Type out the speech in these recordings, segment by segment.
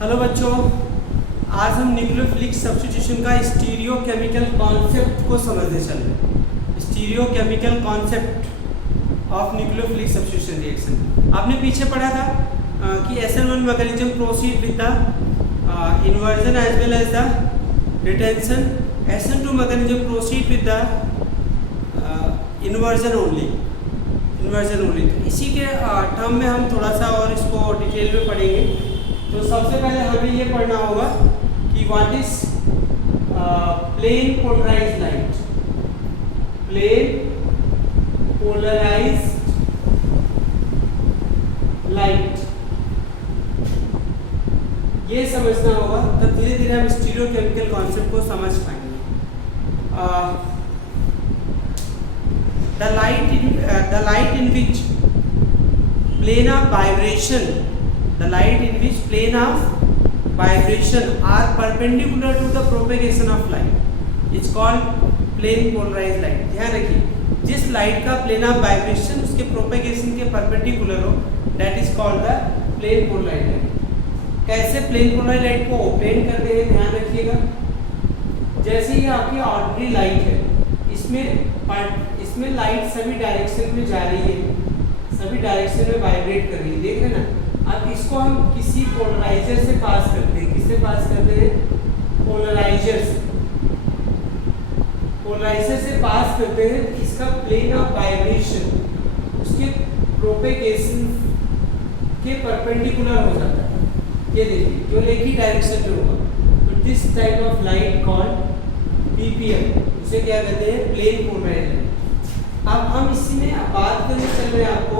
Hello बच्चों, आज हम न्यूक्लियोफिलिक सब्स्टिट्यूशन का स्टीरियो केमिकल कॉन्सेप्ट को समझने चल रहे हैं। Stereo chemical concept of nucleophilic substitution reaction आपने पीछे पढ़ा था कि SN1 mechanism proceed with the inversion as well as the retention. SN2 mechanism proceed with the inversion only. तो इसी के टर्म में हम थोड़ा सा और इसको डिटेल में पढ़ेंगे। तो सबसे पहले हमें ये पढ़ना होगा कि what is plane polarised light. Plane polarised light ये समझना होगा, तब धीरे धीरे हम स्टीरियो केमिकल कॉन्सेप्ट को समझ पाएंगे। the light in which plane of vibration are perpendicular to the propagation of light it's called plane polarized light। ध्यान रखिए, जिस लाइट का प्लेन ऑफ वाइब्रेशन उसके प्रोपेगेशन के परपेंडिकुलर हो that is called the plane polarised light. कैसे plane polarised light को open करते हैं, ध्यान रखिएगा। जैसे ही आपकी ऑर्डिनरी लाइट है, इसमें लाइट सभी डायरेक्शन में जा रही है, सभी डायरेक्शन में वाइब्रेट कर रही है, देख रहे ना। अब इसको हम किसी पोलराइजर से पास करते हैं। किससे पास करते हैं? पोलराइजर से। पोलराइजर से पास करते हैं, इसका प्लेन ऑफ वाइब्रेशन उसके प्रोपेगेशन के परपेंडिकुलर हो जाता है। ये देखिए, जो एक ही डायरेक्शन में होगा। तो this type of light called PPL, उसे क्या कहते हैं? Plane polarised light. अब हम इसी में बात करने चल रहे हैं आपको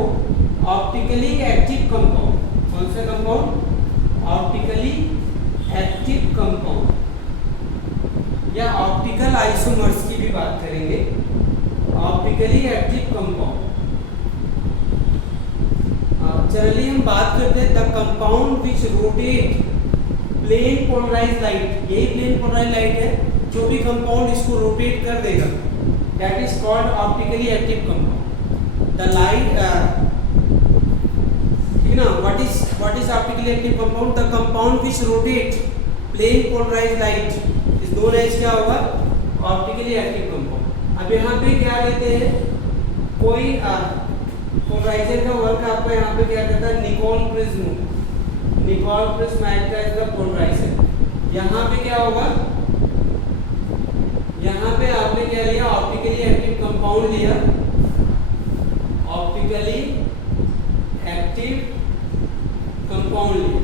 ऑप्टिकली एक्टिव कंपाउंड। कौन सा कंपाउंड? ऑप्टिकली एक्टिव कंपाउंड या ऑप्टिकल आइसोमर्स की भी बात करेंगे। Optically active compound. चलिए हम बात करते हैं the compound which rotate plane polarised light. यही प्लेन पोलराइज्ड लाइट है, जो भी कंपाउंड इसको रोटेट कर देगा that is called optically active compound। The light ठीक ना, what is optically active compound? The compound which rotate plane polarized light is known as क्या होगा? Optically active compound। अब यहाँ पे क्या लेते हैं, कोई पोलराइजर का वर्क आपका यहाँ पे क्या करता है? Nicol prism act as the polarizer. यहाँ पे क्या होगा? यहाँ पे आपने क्या लिया? ऑप्टिकली एक्टिव कंपाउंड लिया। ऑप्टिकली एक्टिव कंपाउंड लिया।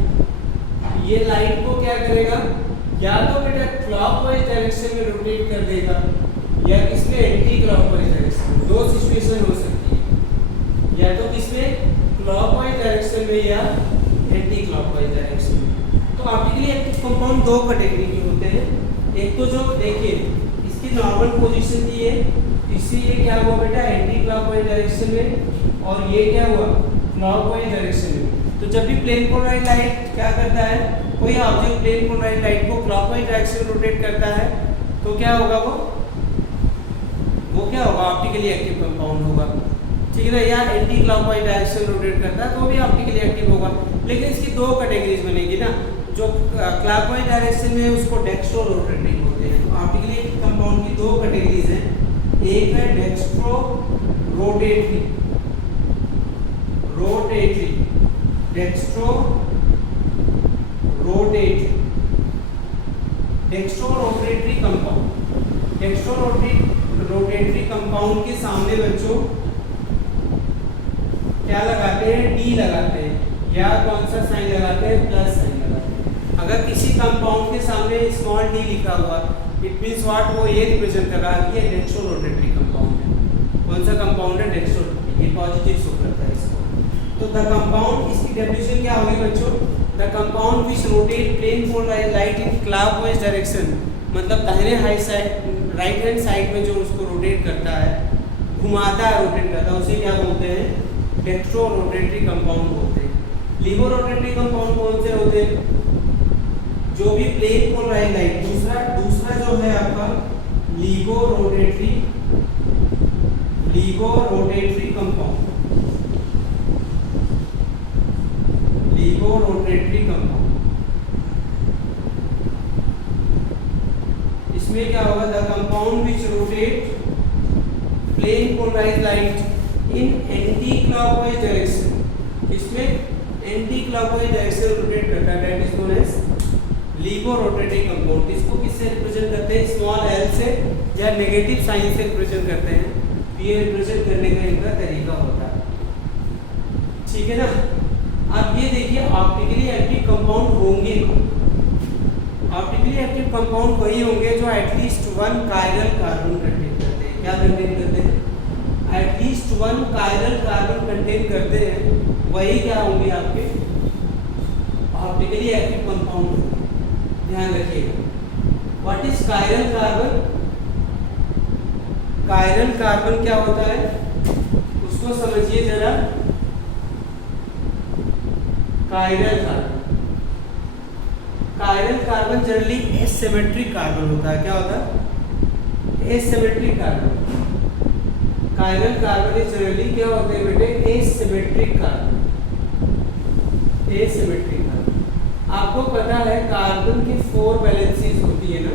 ये लाइट को क्या करेगा? या तो बेटा क्लॉकवाइज डायरेक्शन में रोटेट कर देगा या किसमें? Anti clockwise direction. दो सिचुएशन हो सकती है, या तो किसमें? क्लॉकवाइज डायरेक्शन में या एंटी क्लॉकवाइज डायरेक्शन में। तो ऑप्टिकली एक्टिव कंपाउंड दो कैटेगरी के होते हैं। एक तो जो देखिए नॉर्मल पोजीशन दी है, इसीलिए क्या हुआ बेटा? एंटी क्लॉकवाइज डायरेक्शन में, और ये क्या हुआ? क्लॉकवाइज डायरेक्शन में। तो जब भी प्लेन पोलराइज्ड लाइट क्या करता है, कोई ऑब्जेक्ट प्लेन पोलराइज्ड लाइट को क्लॉकवाइज डायरेक्शन में रोटेट करता है, तो क्या होगा? वो क्या होगा? ऑप्टिकली एक्टिव कंपाउंड होगा, ठीक है ना। या एंटी क्लॉकवाइज डायरेक्शन रोटेट करता है तो भी ऑप्टिकली एक्टिव होगा। लेकिन इसकी दो कैटेगरीज बनेगी ना, जो क्लॉकवाइज डायरेक्शन में उसको डेक्स्ट्रो रोटेटिंग होते हैं। तो ऑप्टिकली एक्टिव कंपाउंड की दो कैटेगरीज हैं। एक है dextro rotatory, dextro rotatory compound. Dextro rotatory compound के सामने बच्चों क्या लगाते हैं? D लगाते हैं, या कौन सा साइन लगाते हैं? प्लस साइन लगाते हैं। अगर किसी कंपाउंड के सामने स्मॉल d लिखा हुआ, इट मींस व्हाट? वो ये रिप्रेजेंट कर रहा है कि ये डेक्स्ट्रो रोटेटरी कंपाउंड है। कौन सा कंपाउंड है? डेक्स्ट्रो। ये पॉजिटिव शो करता है इसको। तो द कंपाउंड, इसकी डेफिनेशन क्या होगी बच्चों? The compound which rotate plane polarised light in clockwise direction, मतलब दाहिने राइट हैंड साइड में जो उसको रोटेट करता है, घुमाता है, रोटेट करता है, उसे क्या बोलते हैं? डेक्स्ट्रो रोटेटरी कंपाउंड बोलते हैं। लिबो रोटेटरी कंपाउंड कौन से होते हैं? जो भी प्लेन पोलराइज्ड लाइट, दूसरा जो है आपका levorotatory compound. Levorotatory compound. इसमें क्या होगा, the compound which rotate plane polarised light in anticlockwise direction, इसमें एंटी क्लॉकवाइज डायरेक्शन रोटेट करता है, that is known as levo rotating compound. इसको किससे रिप्रेजेंट करते हैं, स्मॉल एल से या नेगेटिव साइन से रिप्रेजेंट करते हैं। ये रिप्रेजेंट करने का इनका तरीका होता है, ठीक है ना। अब ये देखिए ऑप्टिकली एक्टिव कंपाउंड होंगे, ऑप्टिकली एक्टिव कंपाउंड वही होंगे जो at least one chiral carbon contain करते हैं। क्या कंटेन करते हैं, at least one chiral carbon contain करते हैं, वही क्या होंगे आपके ऑप्टिकली एक्टिव कंपाउंड होंगे। ध्यान रखिएगा। What is chiral carbon, chiral carbon क्या होता है उसको समझिए जरा। Chiral carbon, chiral carbon generally asymmetric carbon होता है। क्या होता है, asymmetric carbon. Chiral carbon is generally क्या होते हैं बेटे, एसिमेट्रिक कार्बन, एसिमेट्रिक कार्बन। आपको पता है कार्बन की 4 वैलेंसीज होती है ना,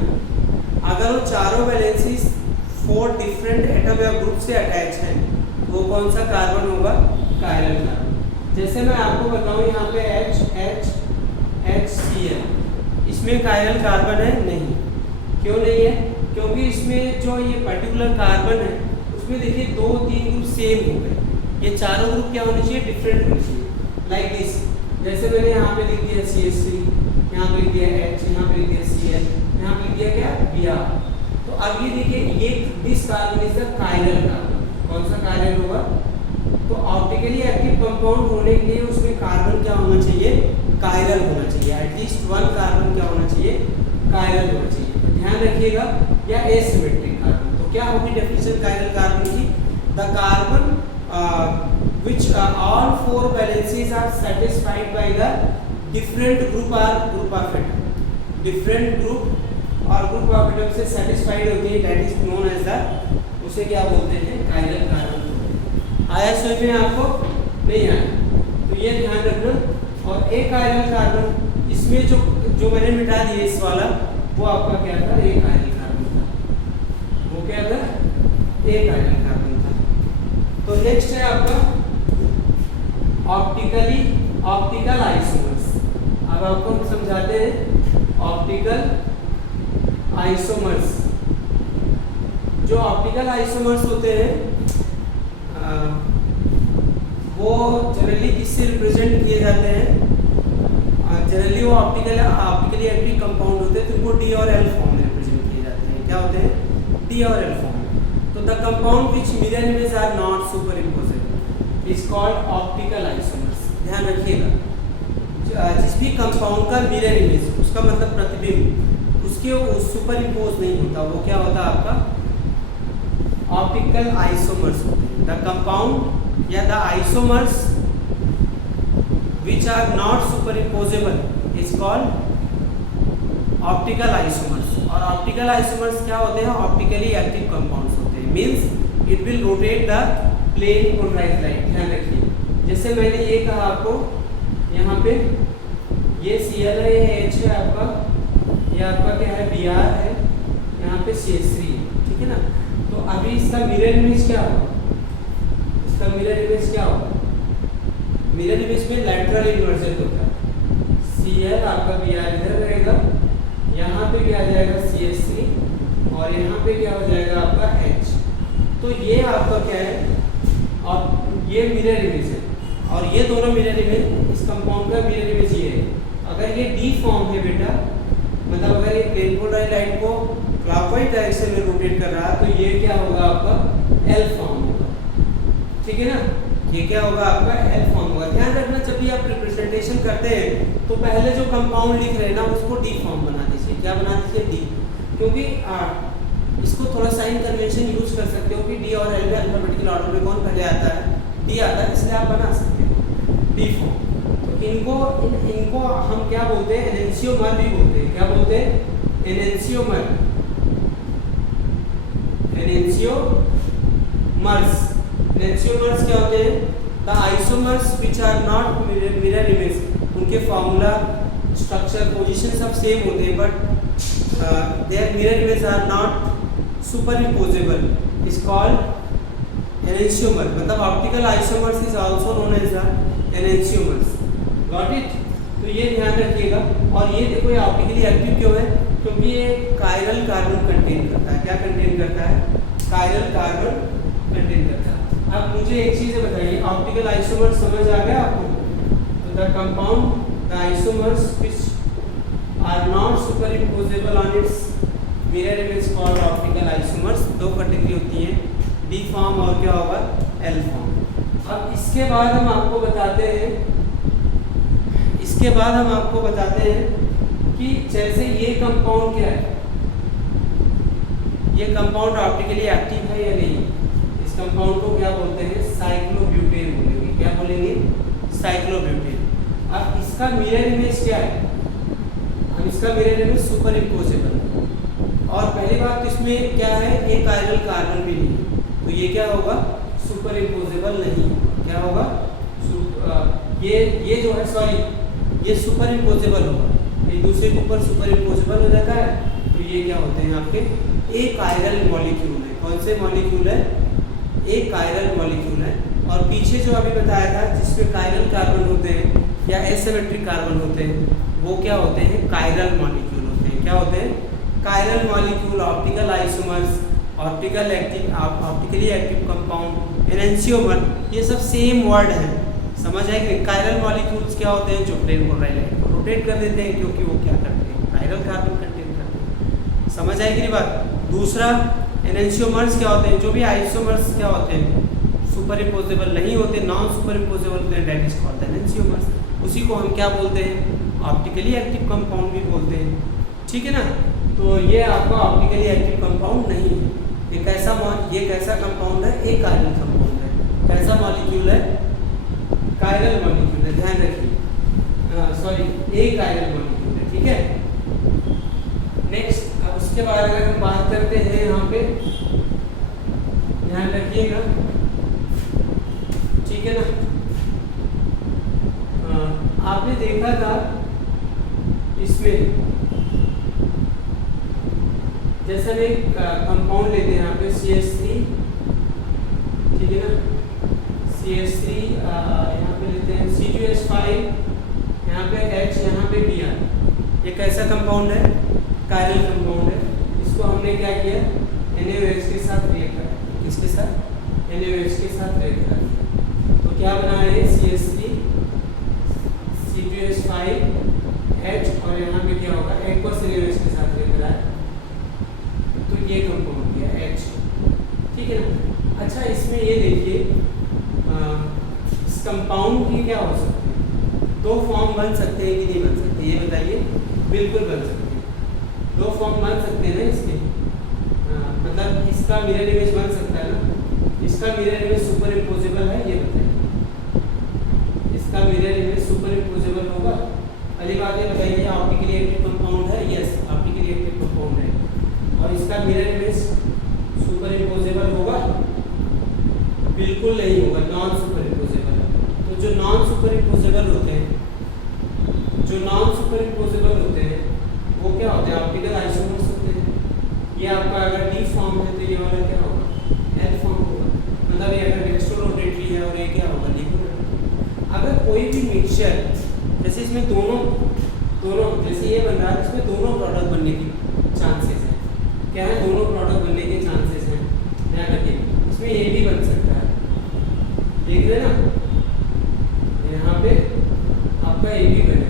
अगर वो चारों वैलेंसीज 4 डिफरेंट एटम या ग्रुप से अटैच है वो कौन सा कार्बन होगा, कायरल कार्बन। जैसे मैं आपको बताऊं यहाँ पे HCl, इसमें कायरल कार्बन है नहीं, क्यों नहीं है, क्योंकि इसमें जो ये पर्टिकुलर कार्बन है उसमें देखिए 2-3 ग्रुप सेम हो गए। ये चारों ग्रुप क्या होने चाहिए, डिफरेंट होने चाहिए, लाइक दिस। जैसे मैंने यहाँ पे लिख दिया CH3, यहाँ पे लिख दिया H, यहाँ पे लिख दिया Cl, यहाँ पे लिख दिया क्या Br। तो अब ये देखिए ये this carbon is the chiral carbon. कौन सा कायरल होगा, तो ऑप्टिकली एक्टिव कंपाउंड होने के लिए उसमें कार्बन क्या होना चाहिए, कायरल होना चाहिए, एटलीस्ट वन कार्बन क्या होना चाहिए, कायरल होना चाहिए। तो ध्यान रखिएगा, या एसिमेट्रिक कार्बन। तो क्या होगी डेफिनेशन कायरल कार्बन की, the carbon which all 4 valencies are satisfied by the different group of atom, different group और group of atom से satisfied होती है, that is known as the, उसे क्या बोलते हैं, कायरल कार्बन। आया समझ में आपको, नहीं आया तो ये ध्यान रखना। और एक कायरल कार्बन, इसमें जो मैंने मिटा दिया इस वाला, वो आपका क्या था, एक कायरल कार्बन था, वो क्या था, एक कायरल कार्बन था। तो नेक्स्ट है आपका ऑप्टिकल आइसोमर्स। अब आपको हम समझाते हैं ऑप्टिकल आइसोमर्स। जो ऑप्टिकल आइसोमर्स होते हैं वो जनरली किससे रिप्रेजेंट किए जाते हैं, जनरली वो ऑप्टिकली एक्टिव कंपाउंड होते हैं, तो उनको D और L फॉर्म में रिप्रेजेंट किए जाते हैं। क्या होते हैं, D और L फॉर्म में। तो the compound which mirror image are not superimposable is called optical isomers. ध्यान रखिएगा, जिस भी कंपाउंड का मिरर इमेज, उसका मतलब प्रतिबिंब, उसके सुपर इम्पोज नहीं होता, वो क्या होता है आपका ऑप्टिकल आइसोमर्स होते हैं। द कंपाउंड या the isomers which are not superimposable is called optical isomers। और optical isomers क्या होते हैं, ऑप्टिकली एक्टिव कंपाउंड्स होते हैं, means it will rotate the plane polarised light. ध्यान रखिए, जैसे मैंने ये कहा आपको, यहाँ पे ये Cl है, ये H है आपका, ये आपका क्या है Br है, यहाँ पे CH3 है, ठीक है ना। तो अभी इसका मिरर इमेज क्या होगा, इसका मिरर इमेज क्या होगा, मिरर इमेज में लैटरल इन्वर्जन होता है। Cl आपका Br इधर रहेगा, यहाँ पे क्या आ जाएगा CH3 और यहाँ पे क्या हो जाएगा आपका H। तो ये आपका क्या है, और ये मिरर इमेज है, और ये दोनों मिरर इमेज, इस कंपाउंड का मिरर इमेज ये है। अगर ये D फॉर्म है बेटा, मतलब अगर ये प्लेन पोलराइज्ड लाइट को क्लॉकवाइज डायरेक्शन में रोटेट कर रहा है, तो ये क्या होगा आपका L फॉर्म होगा, ठीक है ना। ये क्या होगा आपका L फॉर्म होगा। ध्यान रखना, जब भी आप रिप्रेजेंटेशन करते हैं तो पहले जो कंपाउंड लिख रहे हैं ना उसको D फॉर्म बना दीजिए। क्या बना दीजिए, D, क्योंकि इसको थोड़ा साइन कन्वेंशन यूज कर सकते हो कि D और L में अल्फाबेटिकल ऑर्डर में कौन पहले आता है, D आता है, इसलिए आप बना सकते हो D फॉर्म। तो इनको हम क्या बोलते हैं, एनेंशियोमर भी बोलते हैं। क्या बोलते हैं, एनेंशियोमर, एनेंशियोमर्स। एनेंशियोमर्स क्या होते हैं, the isomers which are not mirror image, उनके फार्मूला, स्ट्रक्चर, पोजीशन सब सेम होते हैं, but their mirror images are not superimposable is called enantiomer. मतलब optical isomers is also known as the enantiomers. Got it? तो ये ध्यान रखिएगा। और ये देखो ये ऑप्टिकली एक्टिव क्यों है? क्योंकि ये कायरल कार्बन कंटेन करता है। क्या कंटेन करता है? कायरल कार्बन कंटेन करता है। अब मुझे एक चीज़ बताइए, ऑप्टिकल आइसोमर समझ आ गया आपको? तो the compound the isomers which are not superimposable on its mirror image called optical isomers। दो कैटेगरी होती हैं, D फॉर्म और क्या होगा? L form. अब इसके बाद हम आपको बताते हैं कि जैसे ये कंपाउंड क्या है, ये कंपाउंड ऑप्टिकली एक्टिव है या नहीं। इस कंपाउंड को क्या बोलते हैं? साइक्लोब्यूटेन बोलेंगे। क्या बोलेंगे? साइक्लोब्यूटेन। अब इसका मिरर इमेज क्या है? अब इसका मिरर इमेज सुपर इम्पोजेबल। और पहली बात इसमें क्या है? एक कायरल कार्बन भी नहीं, तो ये क्या होगा? सुपर इम्पोजेबल नहीं। क्या होगा? ये जो है, सॉरी, ये सुपर इम्पोजेबल होगा, एक दूसरे के ऊपर सुपर इम्पोजेबल हो जाता है। तो ये क्या होते हैं आपके? एक कायरल मॉलिक्यूल है। कौन से मॉलिक्यूल है? एक कायरल मॉलिक्यूल है। और पीछे जो अभी बताया था जिसमें कायरल कार्बन होते हैं या एसिमेट्रिक कार्बन होते हैं, वो क्या होते हैं? कायरल मॉलिक्यूल होते हैं। क्या होते हैं? Chiral molecule, optical isomers, optically active compound, enantiomer, ये सब सेम वर्ड है। समझ आए कि कायरल मॉलिक्यूल्स क्या होते हैं? जो प्लेन पोलराइज को रोटेट कर देते हैं, क्योंकि वो क्या करते हैं? कायरल कार्बन कंटेन करते हैं। समझ आएगी नहीं बात? दूसरा, एनेंशियोमर्स क्या होते हैं? जो भी आइसोमर्स क्या होते हैं? सुपर इम्पोजेबल नहीं होते, नॉन सुपर इम्पोजेबल होते हैं, दैट इज कॉल्ड एनेंशियोमर्स। उसी को हम क्या बोलते हैं? ऑप्टिकली एक्टिव कंपाउंड भी बोलते हैं। ठीक है ना? तो ये आपका ऑप्टिकली एक्टिव कंपाउंड नहीं है। ये कैसा कंपाउंड है? एक कायरल कंपाउंड है। कैसा मॉलिक्यूल है? कायरल मॉलिक्यूल है। ध्यान रखिए, सॉरी, एक कायरल मॉलिक्यूल है। ठीक है। नेक्स्ट, अब उसके बाद अगर हम बात करते हैं यहाँ पे, ध्यान रखिएगा, ठीक है ना? आपने देखा था इसमें, जैसे हम एक कंपाउंड लेते हैं यहाँ पे CH3, ठीक है ना? CH3 यहाँ पे लेते हैं, C2H5, यहाँ पे H, यहाँ पे Br। ये कैसा कंपाउंड है? कायरल कंपाउंड है। इसको हमने क्या किया? NaOH के साथ रिएक्ट करा। किसके साथ? NaOH के साथ रिएक्ट करा। तो क्या बना है? CH3, C2H5, H, और यहाँ पे क्या होगा? aqueous NaOH के साथ रिएक्ट करा है, तो ये कंपाउंड किया H। ठीक है ना? अच्छा, इसमें ये देखिए, इस कंपाउंड की क्या हो सकते हैं? दो फॉर्म बन सकते हैं कि नहीं बन सकते? ये बताइए। बिल्कुल बन सकते हैं। दो फॉर्म बन सकते हैं ना इसके। मतलब इसका मिरर इमेज बन सकता है ना? इसका मिरर इमेज सुपर इम्पोजेबल है, ये बताइए। इसका मिरर इमेज सुपर इम्पोजेबल होगा? पहली बात ये बताइए, ऑप्टिकली एक्टिव कंपाउंड है? यस, ऑप्टिकली एक्टिव कंपाउंड है। और इसका मिरर इमेज सुपर इम्पोजेबल होगा? बिल्कुल नहीं होगा, नॉन सुपर इम्पोजेबल। तो जो नॉन सुपर इम्पोजेबल होते हैं, वो क्या होते हैं? ऑप्टिकल आइसोमर्स होते हैं। ये आपका अगर D फॉर्म है तो ये वाला क्या होगा? L फॉर्म होगा। मतलब ये अगर डेक्स्ट्रोरोटेटरी है और ये क्या होगा? लिक्विड। अगर कोई भी मिक्सचर, जैसे इसमें दोनों जैसे ये बन रहा है, इसमें दोनों प्रोडक्ट बनने की चांसेस हैं। क्या है? दोनों प्रोडक्ट बनने के चांसेस हैं। ध्यान रखिए, इसमें ये भी बन सकता है। देख रहे हैं ना? यहाँ पे आपका ये भी बनेगा,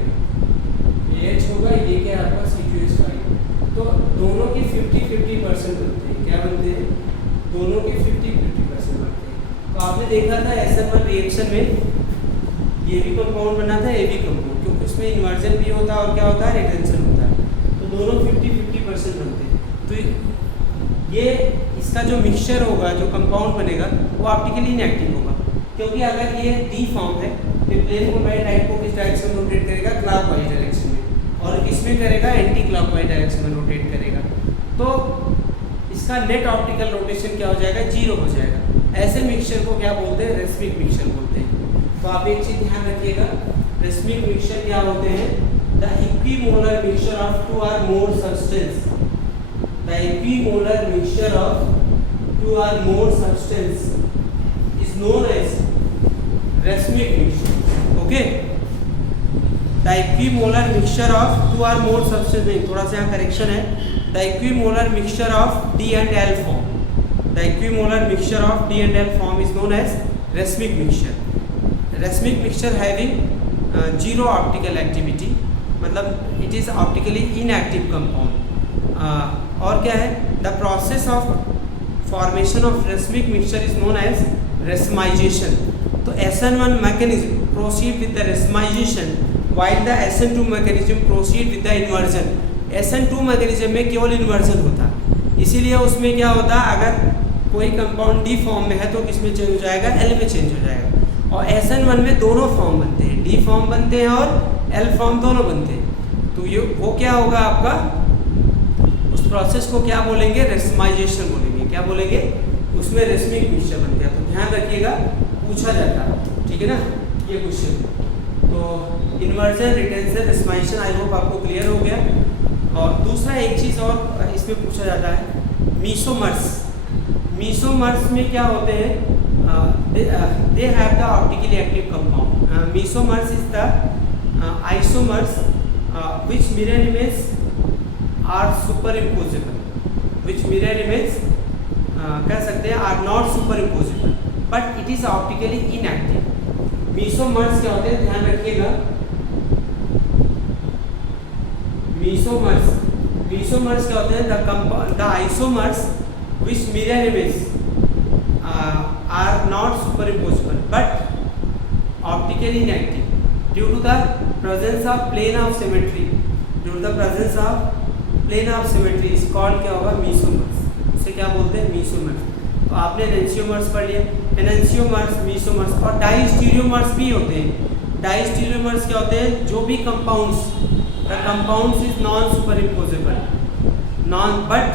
ये H होगा, ये क्या है आपका? C2H5। तो दोनों के 50-50% बनते हैं। क्या बनते हैं? दोनों के 50-50% बनते हैं। तो आपने देखा था SN1 रिएक्शन में ये भी कंपाउंड बना था, ये भी कंपाउंड, क्योंकि उसमें इन्वर्जन भी होता है और क्या होता है? रिटेंशन होता है। तो दोनों 50-50% बनते हैं। तो ये इसका जो मिक्सचर होगा, जो कंपाउंड बनेगा, वो ऑप्टिकली इनएक्टिव होगा। क्योंकि अगर ये D फॉर्म है तो प्लेन पोलराइज लाइट को किस डायरेक्शन में रोटेट करेगा? क्लॉकवाइज डायरेक्शन में। और किसमें करेगा? एंटी क्लॉकवाइज डायरेक्शन में रोटेट करेगा। तो इसका नेट ऑप्टिकल रोटेशन क्या हो जाएगा? 0 हो जाएगा। ऐसे मिक्सचर को क्या बोलते हैं? रेसमिक मिक्सचर बोलते हैं। तो आप एक चीज ध्यान रखिएगा, रेसमिक मिक्सचर क्या होते हैं? The equimolar mixture of 2 or more substance the equimolar mixture of two or more substance is known as racemic mixture. Okay, the equimolar mixture of two or more substance, नहीं थोड़ा सा यहाँ correction है, the equimolar mixture of D and L form, the equimolar mixture of D and L form is known as racemic mixture. Racemic mixture having zero optical activity, मतलब it is optically inactive compound. और क्या है, the process of formation of racemic mixture is known as racemization. तो SN1 mechanism proceed with the racemization while the SN2 mechanism proceed with the inversion. SN2 mechanism में केवल inversion होता है, इसीलिए उसमें क्या होता है, अगर कोई कंपाउंड D फॉर्म में है तो किस में चेंज हो जाएगा, L में चेंज हो जाएगा। और SN1 में दोनों फॉर्म बनते हैं, D फॉर्म बनते हैं और L फॉर्म दोनों बनते हैं। तो ये वो क्या होगा आपका, उस प्रोसेस को क्या बोलेंगे, रेसमाइजेशन बोलेंगे। क्या बोलेंगे, उसमें रेसमिक मिक्सचर बन गया। तो ध्यान रखिएगा, पूछा जाता है, ठीक है ना, ये क्वेश्चन। तो inversion, retention, racemisation I hope आपको क्लियर हो गया। और दूसरा एक चीज़ और इसमें पूछा जाता है, मीसोमर्स। मीसोमर्स में क्या होते हैं, they have the optically active compound. Mesomers is the isomers which mirror image are superimposable. Which mirror image कह सकते हैं are not superimposable, but it is optically inactive. Mesomers क्या होते हैं, ध्यान रखिएगा। Mesomers क्या होते हैं, the isomers which mirror image are not superimposable but optically inactive due to the presence of plane of symmetry. Due to the presence of plane of symmetry is called क्या होगा, mesomers. उसे क्या बोलते हैं, mesomers. तो आपने enantiomers पढ़ लिया, एनेंशियोमर्स, mesomers और डाइस्टीरियोमर्स भी होते हैं। डाइस्टीरियोमर्स क्या होते हैं, जो भी compounds, the compounds is non superimposable, but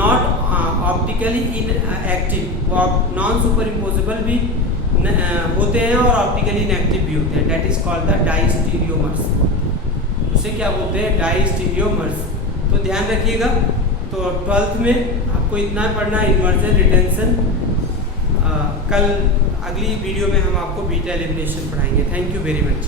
not optically inactive. वो नॉन सुपर इम्पोजेबल भी होते हैं और ऑप्टिकली इनएक्टिव भी होते हैं। That is called the diastereomers. उसे क्या बोलते हैं, डाइस्टीरियोमर्स। तो ध्यान रखिएगा। तो 12th में आपको इतना पढ़ना है, इन्वर्जन, रिटेंशन। कल अगली वीडियो में हम आपको बीटा एलिमिनेशन पढ़ाएंगे। Thank you very much.